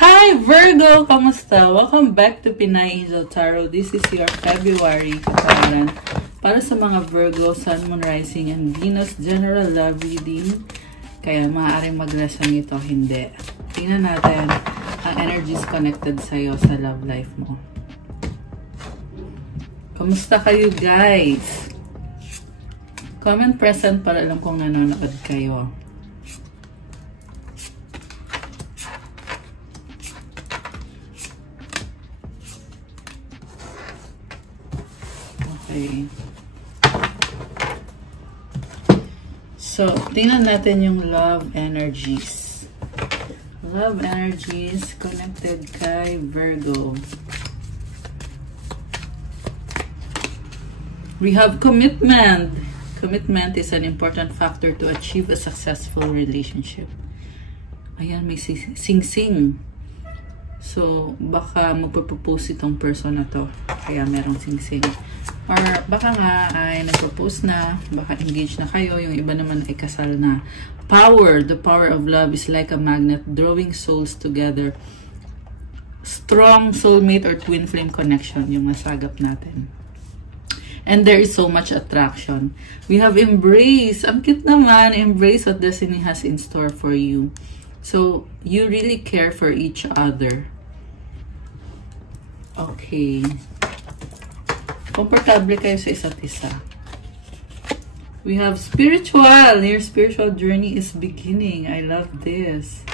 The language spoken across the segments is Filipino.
Hi Virgo! Kamusta? Welcome back to Pinay Angel Tarot. This is your February katawaran para sa mga Virgo, Sun, Moon, Rising, and Venus General Love Reading. Kaya maaaring mag-resonate ito, hindi. Tingnan natin ang energies connected sa'yo sa love life mo. Kamusta kayo guys? Comment present para alam kung nanonood kayo. Okay. So, tingnan natin yung love energies. Love energies connected kay Virgo. We have commitment. Commitment is an important factor to achieve a successful relationship. Ayan, may sing-sing. So, baka magpropose itong person na to. Kaya merong sing-sing. Or baka nga ay nagpropose na, baka engaged na kayo, yung iba naman ay kasal na. Power, the power of love is like a magnet drawing souls together. Strong soulmate or twin flame connection yung nasagap natin. And there is so much attraction. We have embrace. Ang cute naman, embrace what destiny has in store for you. So, you really care for each other. Okay. Komportable kayo sa isa't isa. We have spiritual. Your spiritual journey is beginning. I love this.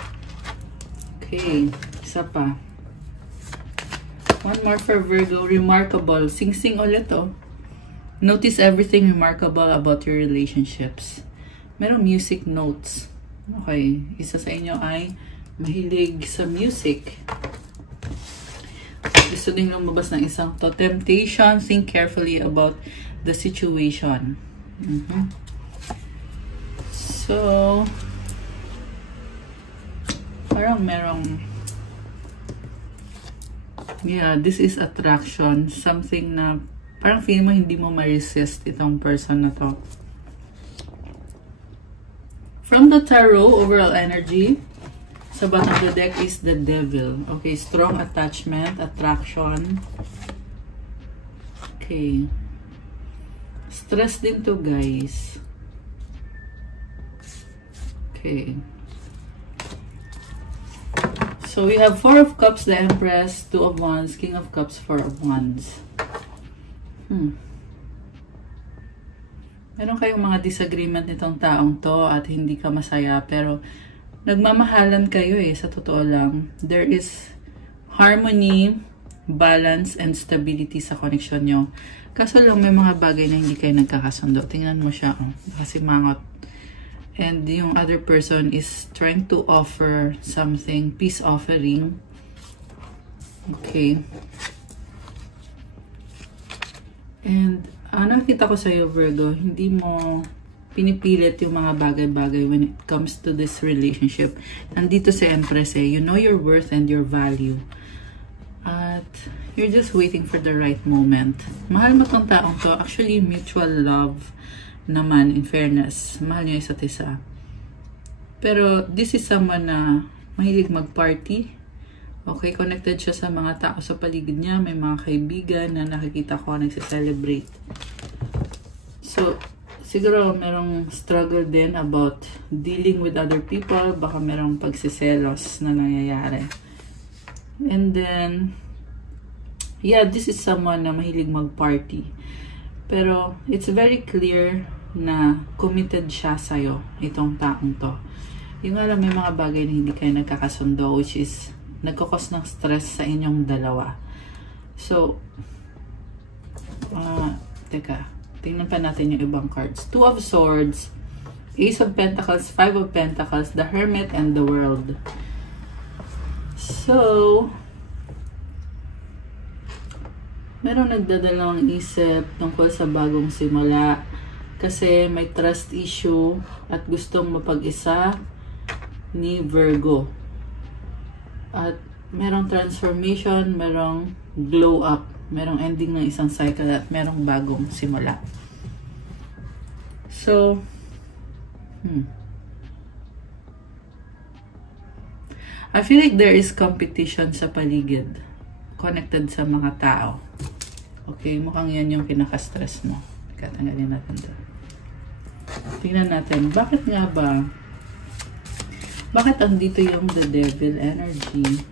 Okay. Isa pa. One more for Virgo. Remarkable. Sing-sing ulit oh. Notice everything remarkable about your relationships. Merong music notes. Okay. Isa sa inyo ay mahilig sa music. Gusto din lumabas ng isang to. Temptation. Think carefully about the situation. So, parang merong, yeah, this is attraction. Something na parang feel mo hindi mo ma-resist itong person na to. From the tarot, overall energy, sa bottom of the deck is the devil. Okay, strong attachment, attraction. Okay. Stress din to, guys. Okay. So, we have Four of Cups, the Empress, Two of Wands, King of Cups, Four of Wands. Meron kayong mga disagreement nitong taong to at hindi ka masaya, pero nagmamahalan kayo eh, sa totoo lang. There is harmony, balance, and stability sa connection nyo. Kaso lang may mga bagay na hindi kayo nagkakasundo. Tingnan mo siya, oh, kasi mangot. And yung other person is trying to offer something, peace offering. Okay. And nakita ko sa'yo, Virgo, hindi mo pinipilit yung mga bagay-bagay when it comes to this relationship. Nandito si Empress eh, you know your worth and your value. At you're just waiting for the right moment. Mahal mo tong taong to. Actually, mutual love naman, in fairness. Mahal niyo isa't isa. Pero this is someone na mahilig mag-party. Okay, connected siya sa mga tao sa paligid niya. May mga kaibigan na nakikita ko nagsiselebrate. So, siguro merong struggle din about dealing with other people. Baka merong pagsiselos na nangyayari. And then, yeah, this is someone na mahilig mag-party. Pero, it's very clear na committed siya sa'yo, itong taong to. Yung alam, may mga bagay na hindi kayo nagkakasundo, which is nagkakos ng stress sa inyong dalawa. So, teka. Tingnan pa natin yung ibang cards. Two of Swords, Ace of Pentacles, Five of Pentacles, the Hermit, and the World. So, meron nagdadalawang isip tungkol sa bagong simula. Kasi may trust issue at gustong mapag-isa ni Virgo. At merong transformation, merong glow up. Merong ending ng isang cycle at merong bagong simula. So, I feel like there is competition sa paligid. Connected sa mga tao. Okay, mukhang yan yung pinaka-stress mo. Katanggalin natin ito. Tingnan natin, bakit nga ba? Bakit andito yung the devil energy?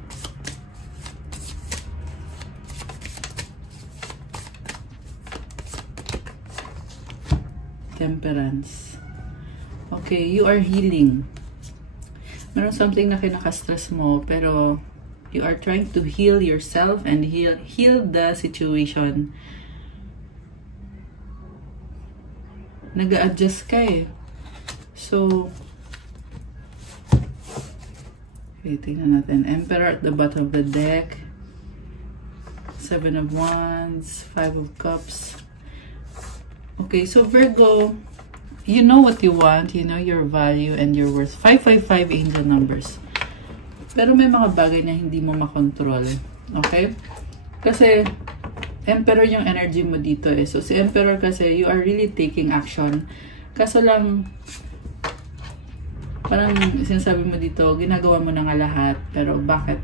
Temperance. Okay, you are healing. Meron something na kinaka-stress mo, pero you are trying to heal yourself and heal the situation. Nag-a-adjust ka eh. So, okay, tingnan natin. Emperor at the bottom of the deck. 7 of Wands, 5 of Cups. Okay, so Virgo, you know what you want, you know your value and your worth. 555 angel numbers. Pero may mga bagay na hindi mo makontrol. Okay? Kasi, Emperor yung energy mo dito eh. So, si Emperor kasi, you are really taking action. Kaso lang, parang sinasabi mo dito, ginagawa mo na nga lahat. Pero bakit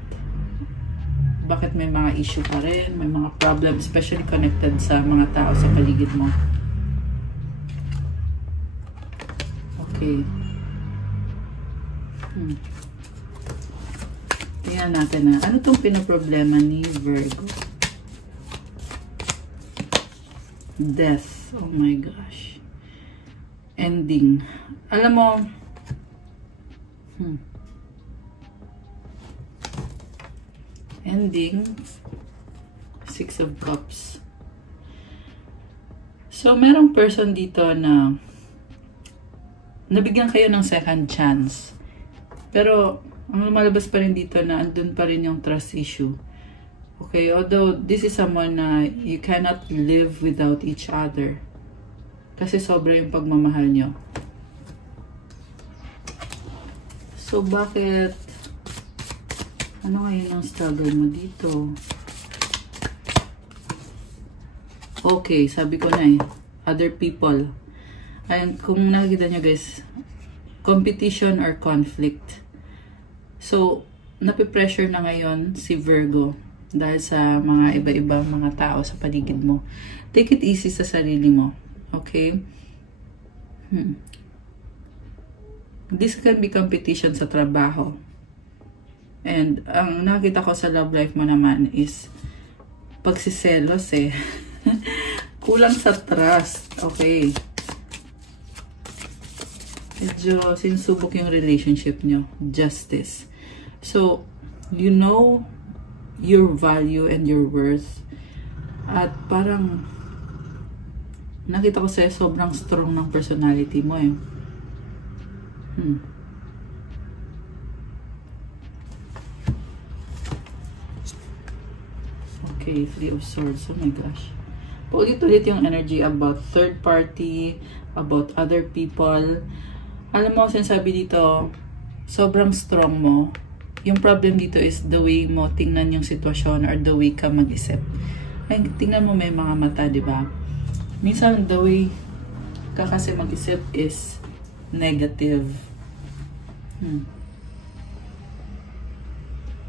may mga issue pa rin? May mga problem, especially connected sa mga tao sa paligid mo. Okay. Tingnan natin na. Ano tong pinaproblema ni Virgo? Death. Oh my gosh. Ending. Alam mo, ending. 6 of Cups. So, merong person dito na nabigyan kayo ng second chance. Pero, ang lumalabas pa rin dito na andun pa rin yung trust issue. Okay, although this is someone na you cannot live without each other. Kasi sobra yung pagmamahal nyo. So, bakit? Ano ngayon ang struggle mo dito? Okay, sabi ko na eh. Other people. Ayan, kung nakikita nyo guys, competition or conflict. So, napipressure na ngayon si Virgo. Dahil sa mga iba-ibang mga tao sa paligid mo. Take it easy sa sarili mo. Okay? This can be competition sa trabaho. And ang nakita ko sa love life mo naman is pagsiselos eh. Kulang sa trust. Okay. Medyo sinusubok yung relationship nyo. Justice. So, you know your value and your worth. At parang nakita ko sa'yo sobrang strong ng personality mo eh. Okay, 3 of Swords. Oh my gosh. Paulit-ulit yung energy about third party, about other people. Alam mo, sinasabi dito, sobrang strong mo. Yung problem dito is the way mo tingnan yung sitwasyon or the way ka mag-isip. Ay, tingnan mo may mga mata, di ba? Minsan, the way ka kasi mag-isip is negative.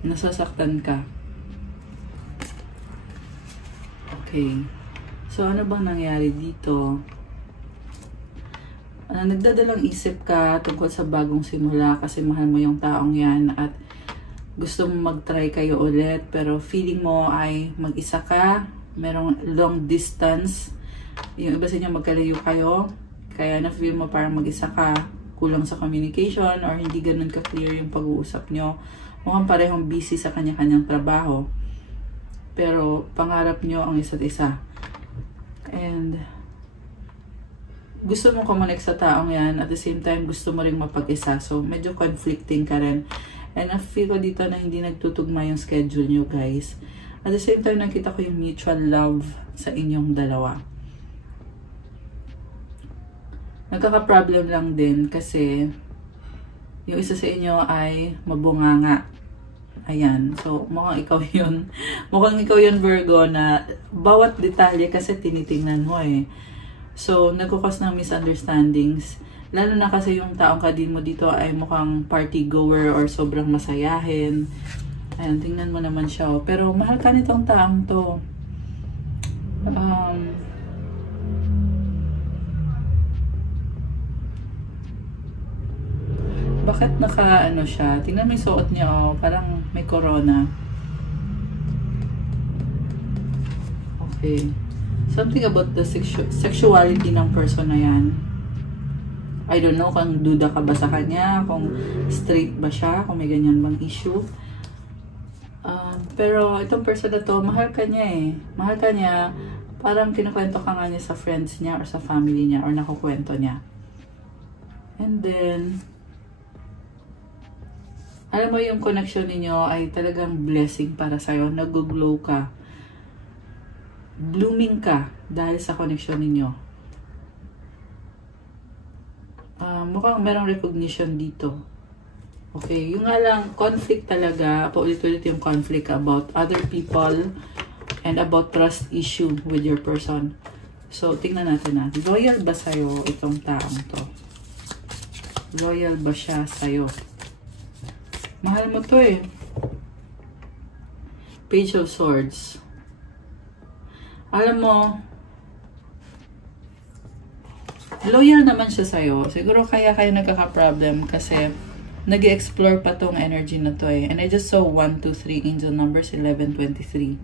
Nasasaktan ka. Okay. So, ano bang nangyari dito? Nagdadalang isip ka tungkol sa bagong simula kasi mahal mo yung taong yan at gusto mo mag-try kayo ulit pero feeling mo ay mag-isa ka, merong long distance, yung iba sa inyo magkalayo kayo, kaya na-feel mo parang mag-isa ka, kulang sa communication or hindi ganun ka-clear yung pag-uusap nyo. Mukhang parehong busy sa kanya-kanyang trabaho pero pangarap nyo ang isa't isa. And gusto mo kumonek sa taong yan, at the same time gusto mo ring mapag-isa. So, medyo conflicting ka rin. And I feel ko dito na hindi nagtutugma yung schedule nyo, guys. At the same time, nakita ko yung mutual love sa inyong dalawa. Nagkaka-problem lang din kasi yung isa sa inyo ay mabunganga. Ayan. So, mukhang ikaw yun. Mukhang ikaw yun, Virgo, na bawat detalye kasi tinitingnan mo eh. So, nagkukos ng misunderstandings. Lalo na kasi yung taong kadil mo dito ay mukhang party goer or sobrang masayahin. Ayan, tingnan mo naman siya. Oh. Pero mahal ka nitong taong to. Bakit naka siya? Tingnan mo yung suot niya, oh. Parang may corona. Okay. Something about the sexuality ng person na yan. I don't know kung duda ka ba sa kanya, kung straight ba siya, kung may ganyan bang issue. Pero itong person na to, mahal ka niya eh. Mahal ka niya, parang kinukwento ka nga niya sa friends niya or sa family niya or nakukwento niya. And then, alam mo yung connection ninyo ay talagang blessing para sa'yo. Nag-glow ka. Blooming ka dahil sa connection ninyo. Mukhang merong recognition dito. Okay, yung nga lang, conflict talaga. Paulit-ulit yung conflict about other people and about trust issue with your person. So, tingnan natin na. Loyal ba sa'yo itong taong to? Loyal ba siya sa'yo? Mahal mo to eh. Page of Swords. Alam mo, loyal naman siya sa'yo. Siguro kaya kayo nagkaka-problem kasi nag-explore pa tong energy na to eh. And I just saw 1, 2, 3, angel numbers 11, 23.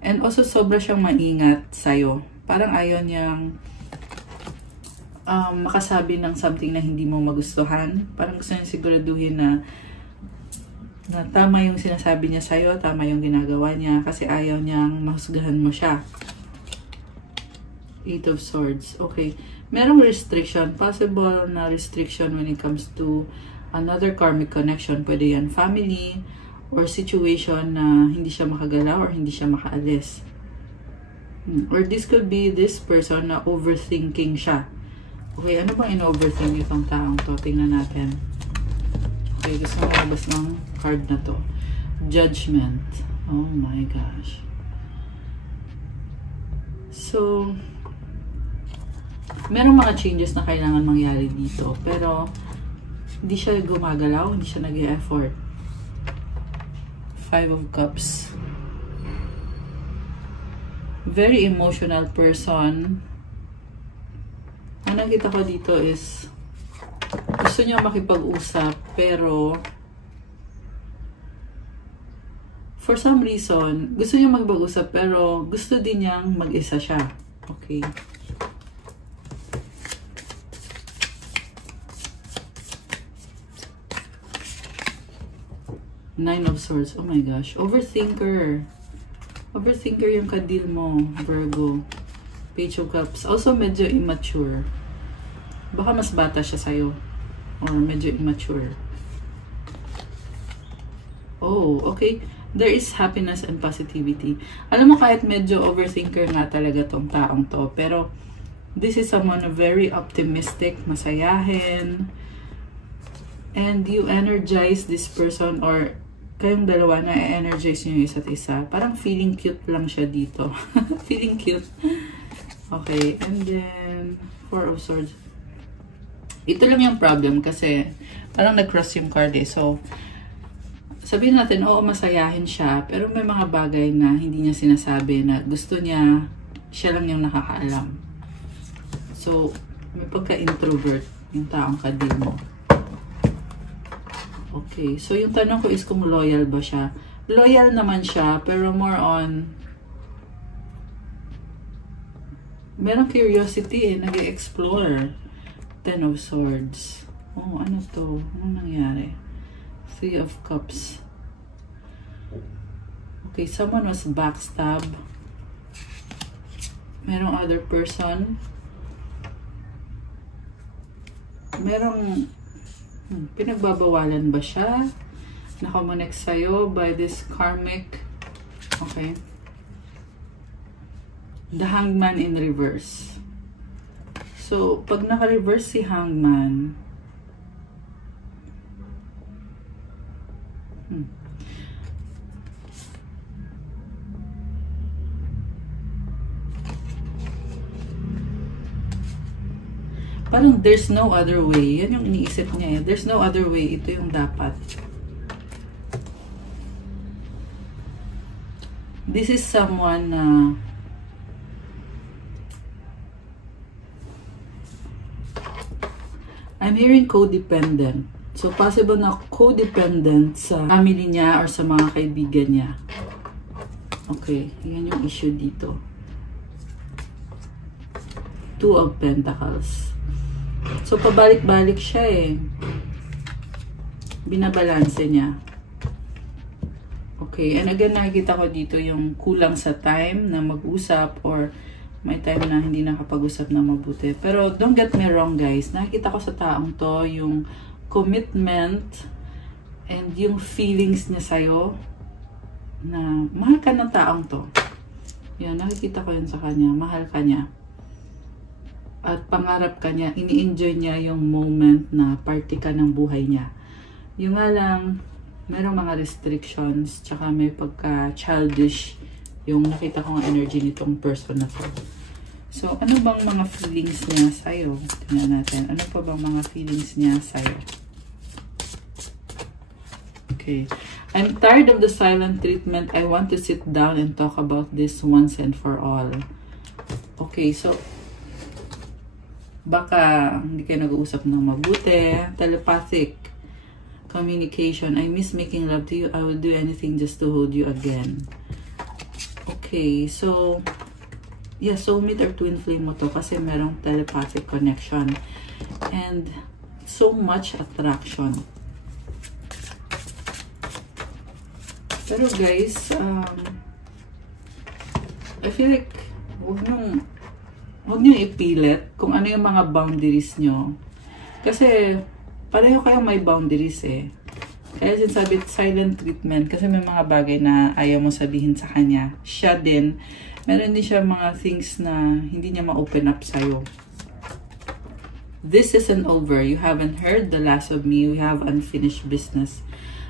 And also, sobra siyang maingat sa'yo. Parang ayaw niyang makasabi ng something na hindi mo magustuhan. Parang gusto niya siguraduhin na tama yung sinasabi niya sa'yo, tama yung ginagawa niya, kasi ayaw niyang mahusgahan mo siya. 8 of Swords. Okay. Merong restriction. Possible na restriction when it comes to another karmic connection. Pwede yan family or situation na hindi siya makagalaw or hindi siya makaalis. Or this could be this person na overthinking siya. Okay, ano bang in-overthink itong taong to? Tingnan natin. Okay, gusto mo labas ng card na to. Judgment. Oh my gosh. So, merong mga changes na kailangan mangyari dito. Pero, hindi siya gumagalaw, hindi siya nag-e-effort. 5 of Cups. Very emotional person. Ang nakita ko dito is gusto niya makipag-usap pero for some reason gusto niya makipag-usap pero gusto din niyang mag-isa siya. Okay. Nine of Swords. Oh my gosh. Overthinker. Overthinker yung kadil mo, Virgo. Page of Cups. Also medyo immature. Baka mas bata siya sa'yo. Or medyo immature. Oh, okay. There is happiness and positivity. Alam mo, kahit medyo overthinker nga talaga tong taong to. Pero, this is someone very optimistic, masayahin. And you energize this person or kayong dalawa na i-energize nyo yung isa't isa. Parang feeling cute lang siya dito. Feeling cute. Okay. And then, 4 of Swords. Ito lang yung problem kasi parang nag-cross yung card eh. So, sabihin natin, oo, masayahin siya. Pero may mga bagay na hindi niya sinasabi na gusto niya, siya lang yung nakakaalam. So, may pagka-introvert yung taong kadil mo. Okay. So, yung tanong ko is kung loyal ba siya. Loyal naman siya, pero more on merong curiosity eh. Nag-explore. 10 of Swords. Oh, ano to? Ano nangyari? 3 of Cups. Okay, someone was backstab. Merong other person. Merong pinagbabawalan ba siya? Nakamonek sa'yo by this karmic. Okay. The Hangman in reverse. So, pag naka-reverse si Hangman, Parang there's no other way. Yan yung iniisip niya eh. There's no other way. Ito yung dapat. This is someone na I'm hearing codependent. So, possible na codependent sa family niya or sa mga kaibigan niya. Okay, yan yung issue dito. Two of Pentacles. So, pabalik-balik siya eh. Binabalanse niya. Okay, and again, nakikita ko dito yung kulang sa time na mag-usap or may time na hindi nakapag-usap na mabuti. Pero don't get me wrong guys, nakikita ko sa taong to yung commitment and yung feelings niya sa'yo na mahal ka ng taong to. Yun, nakikita ko yun sa kanya, mahal ka niya. At pangarap ka niya, ini-enjoy niya yung moment na party ka ng buhay niya. Yung nga lang, merong mga restrictions, tsaka may pagka-childish yung nakita kong energy nitong person na to. So, ano bang mga feelings niya sa'yo? Tingnan natin. Ano pa bang mga feelings niya sa'yo? Okay. I'm tired of the silent treatment. I want to sit down and talk about this once and for all. Okay, so baka hindi kayo nag-uusap ng mabuti. Telepathic communication. I miss making love to you. I will do anything just to hold you again. Okay, so yeah, soulmate or twin flame mo to kasi merong telepathic connection and so much attraction. Pero guys, I feel like huwag niyong ipilit kung ano yung mga boundaries nyo. Kasi pareho kayong may boundaries eh. Kaya sinasabi silent treatment kasi may mga bagay na ayaw mo sabihin sa kanya. Siya din, meron din siya mga things na hindi niya ma-open up sa'yo. This isn't over. You haven't heard the last of me. You have unfinished business.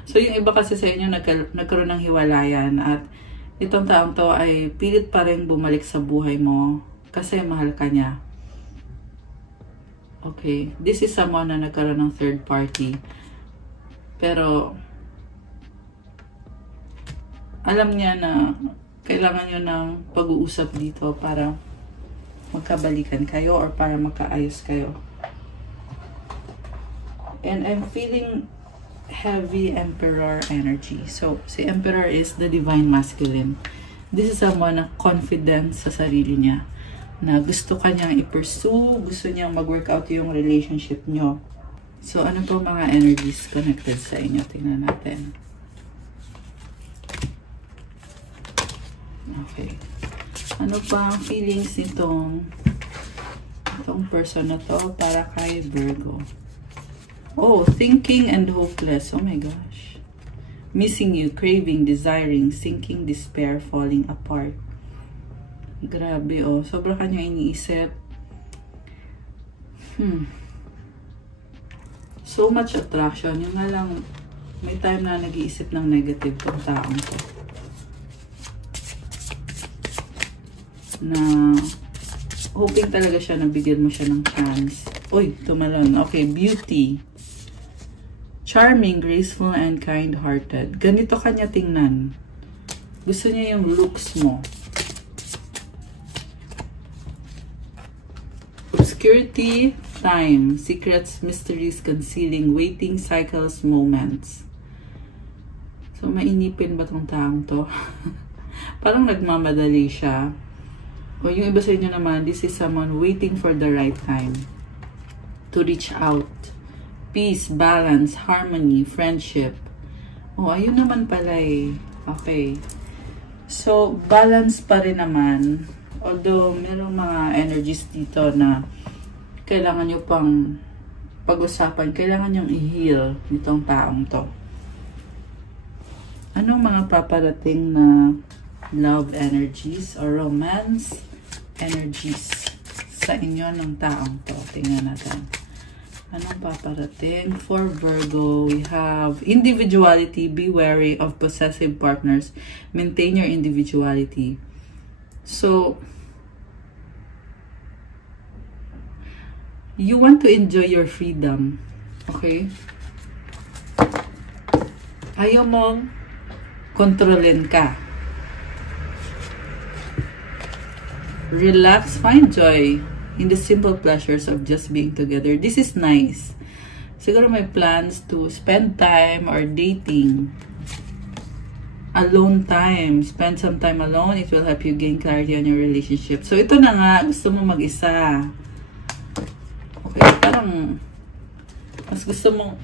So yung iba kasi sa inyo nagkaroon ng hiwalayan at itong taong to ay pilit pa rin bumalik sa buhay mo kasi mahal ka niya. Okay, this is someone na nagkaroon ng third party. Pero, alam niya na kailangan nyo ng pag-uusap dito para magkabalikan kayo or para magkaayos kayo. And I'm feeling heavy Emperor energy. So, si Emperor is the divine masculine. This is someone na confident sa sarili niya. Na gusto kanyang i-pursue, gusto niyang mag-workout yung relationship nyo. So, ano po mga energies connected sa inyo? Tingnan natin. Okay. Ano pa ang feelings itong person na to para kay Virgo? Oh, thinking and hopeless. Oh my gosh. Missing you, craving, desiring, sinking, despair, falling apart. Grabe, oh. Sobra kanya iniisip. So much attraction. Yung nga lang, may time na nag-iisip ng negative tong taong to. Na hoping talaga siya na bigyan mo siya ng chance. Uy, tumalon. Okay, beauty. Charming, graceful, and kind-hearted. Ganito kanya tingnan. Gusto niya yung looks mo. Obscurity, time, secrets, mysteries, concealing, waiting, cycles, moments. So, mainipin ba tong taong to? Parang nagmamadali siya. O yung iba sa inyo naman, this is someone waiting for the right time to reach out. Peace, balance, harmony, friendship. Oh, ayun naman pala eh. Okay. So, balance pa rin naman. Although, merong mga energies dito na kailangan nyo pang pag-usapan. Kailangan nyong i-heal nitong taong to. Anong mga paparating na love energies or romance energies sa inyo ng taong to? Tingnan natin. Anong paparating? For Virgo, we have individuality. Be wary of possessive partners. Maintain your individuality. So, You want to enjoy your freedom. Okay? Ayaw mong kontrolin ka. Relax, find joy in the simple pleasures of just being together. This is nice. Siguro may plans to spend time or dating. Alone time. Spend some time alone. It will help you gain clarity on your relationship. So, ito na nga. Gusto mo mag-isa. Okay, parang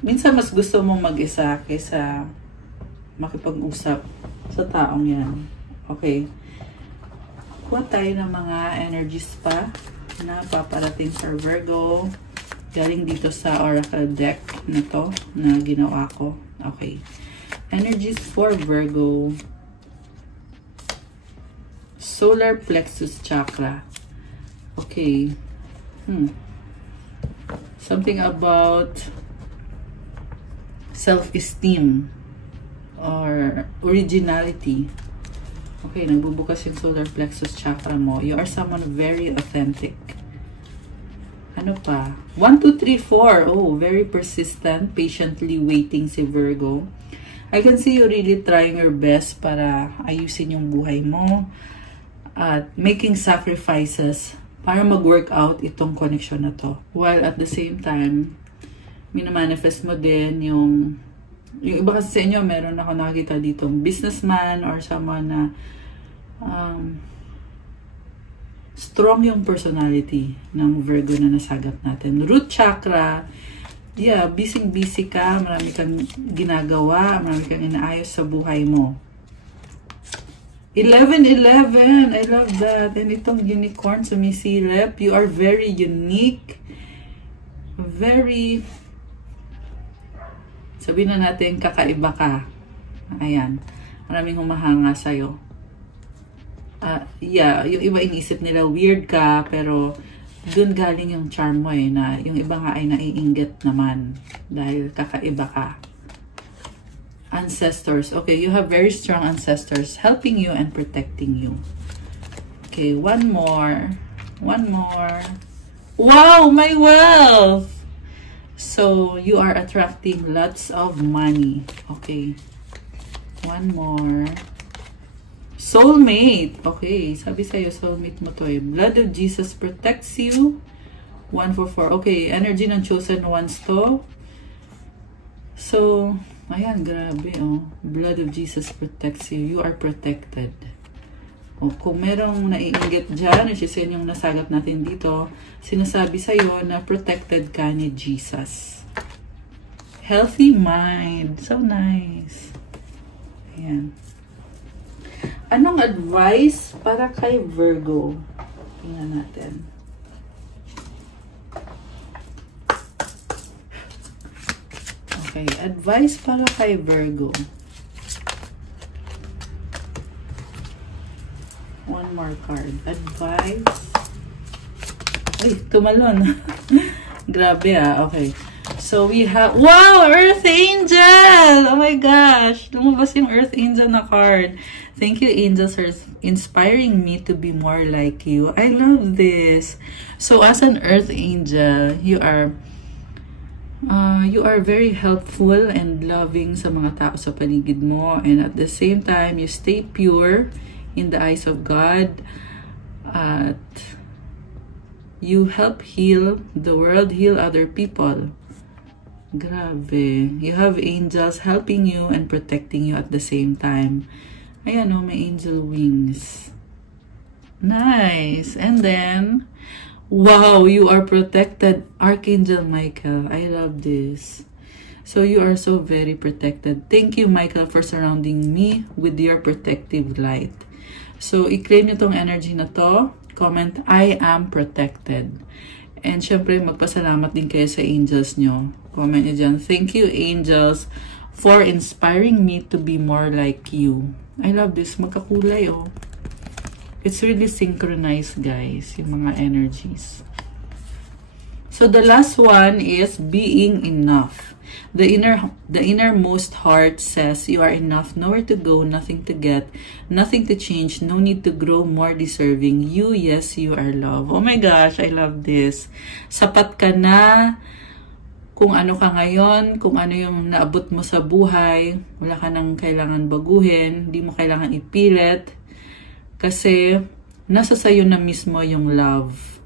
minsan mas gusto mong mag-isa kaysa makipag-usap sa taong yan. Okay. Kuha tayo ng mga energies pa na paparating sa Virgo. Galing dito sa Oracle deck na to na ginawa ko. Okay. Energies for Virgo. Solar plexus chakra. Okay. Something about self-esteem or originality. Okay, nagbubukas yung solar plexus chakra mo. You are someone very authentic. Ano pa? 1, 2, 3, 4. Oh, very persistent, patiently waiting si Virgo. I can see you really trying your best para ayusin yung buhay mo at making sacrifices para mag-work out itong connection na to. While at the same time, minamanifest mo din yung iba kasi sa inyo, meron ako nakakita dito businessman or someone na strong yung personality ng Virgo na nasagap natin. Root chakra, yeah, busy ka, marami kang ginagawa, marami kang inaayos sa buhay mo. 11-11, I love that. And itong unicorn sumisilip, you are very unique, very, sabihin na natin, kakaiba ka. Ayan, maraming humahanga sa'yo. Yeah, yung iba inisip nila weird ka, pero dun galing yung charm mo eh, na yung iba nga ay naiinggit naman dahil kakaiba ka. Ancestors. Okay, you have very strong ancestors helping you and protecting you. Okay, one more. Wow, my wealth! So, you are attracting lots of money. Okay. One more. Soulmate. Okay, sabi sa'yo, soulmate mo to eh. Blood of Jesus protects you. 144. Okay, energy ng chosen ones to. So, ayan, grabe, oh. Blood of Jesus protects you. You are protected. O, kung merong naiinggit dyan, which is yun yung nasagap natin dito, sinasabi sa'yo na protected ka ni Jesus. Healthy mind. So nice. Ayan. Anong advice para kay Virgo? Tingnan natin. Okay, advice para kay Virgo. One more card. Advice. Ay, tumalon. Grabe ah. Okay. So we have, wow, Earth Angel! Oh my gosh! Lumabas yung Earth Angel na card. Thank you, angels, for inspiring me to be more like you. I love this. So as an Earth Angel, you are very helpful and loving sa mga tao sa paligid mo, and at the same time, you stay pure in the eyes of God. At you help heal the world, heal other people. Grabe. You have angels helping you and protecting you at the same time. Ayan o, may angel wings. Nice. And then, wow, you are protected. Archangel Michael. I love this. So you are so very protected. Thank you, Michael, for surrounding me with your protective light. So, i-claim nyo tong energy na to. Comment, I am protected. And syempre, magpasalamat din kayo sa angels nyo. Comment nyo dyan. Thank you, angels, for inspiring me to be more like you. I love this. Magkakulay, oh. It's really synchronized, guys, yung mga energies. So, the last one is being enough. The innermost heart says you are enough, nowhere to go, nothing to get, nothing to change, no need to grow more deserving. You, yes, you are love. Oh my gosh, I love this. Sapat ka na kung ano ka ngayon, kung ano yung naabot mo sa buhay. Wala ka nang kailangan baguhin, hindi mo kailangan ipilit. Kasi nasa sayo na mismo yung love.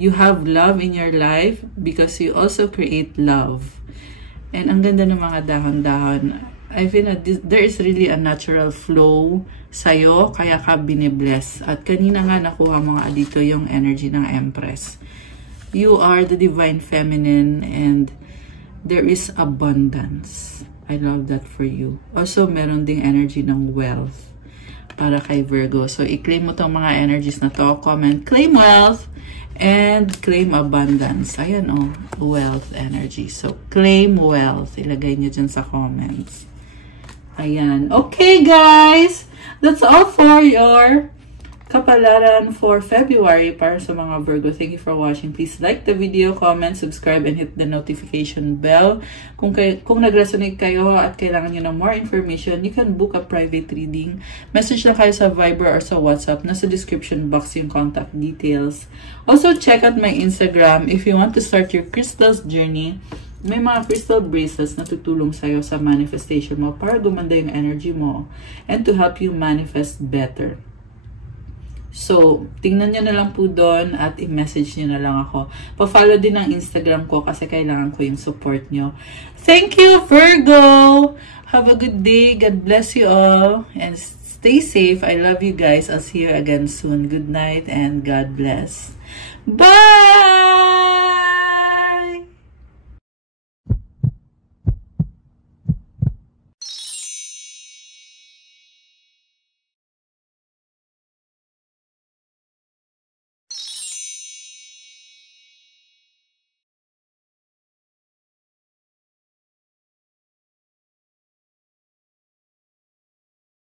You have love in your life because you also create love. And ang ganda ng mga dahon-dahon. I feel that there is really a natural flow sa'yo, kaya ka binibless. At kanina nga nakuha mo nga dito yung energy ng Empress. You are the divine feminine and there is abundance. I love that for you. Also, meron ding energy ng wealth para kay Virgo. So, i-claim mo tong mga energies na to. Comment, claim wealth. And claim abundance. Ayan oh, wealth energy. So, claim wealth. Ilagay nyo dyan sa comments. Ayan. Okay, guys. That's all for your kapalaran for February para sa mga Virgo. Thank you for watching. Please like the video, comment, subscribe, and hit the notification bell. Kung nag-resonate kayo at kailangan nyo ng more information, you can book a private reading. Message lang kayo sa Viber or sa WhatsApp. Nasa description box yung contact details. Also, check out my Instagram if you want to start your crystals journey. May mga crystal bracelets na tutulong sa'yo sa manifestation mo para gumanda yung energy mo and to help you manifest better. So, tingnan nyo na lang po doon at i-message nyo na lang ako. Pa-follow din ang Instagram ko kasi kailangan ko yung support nyo. Thank you, Virgo! Have a good day. God bless you all. And stay safe. I love you guys. I'll see you again soon. Good night and God bless. Bye!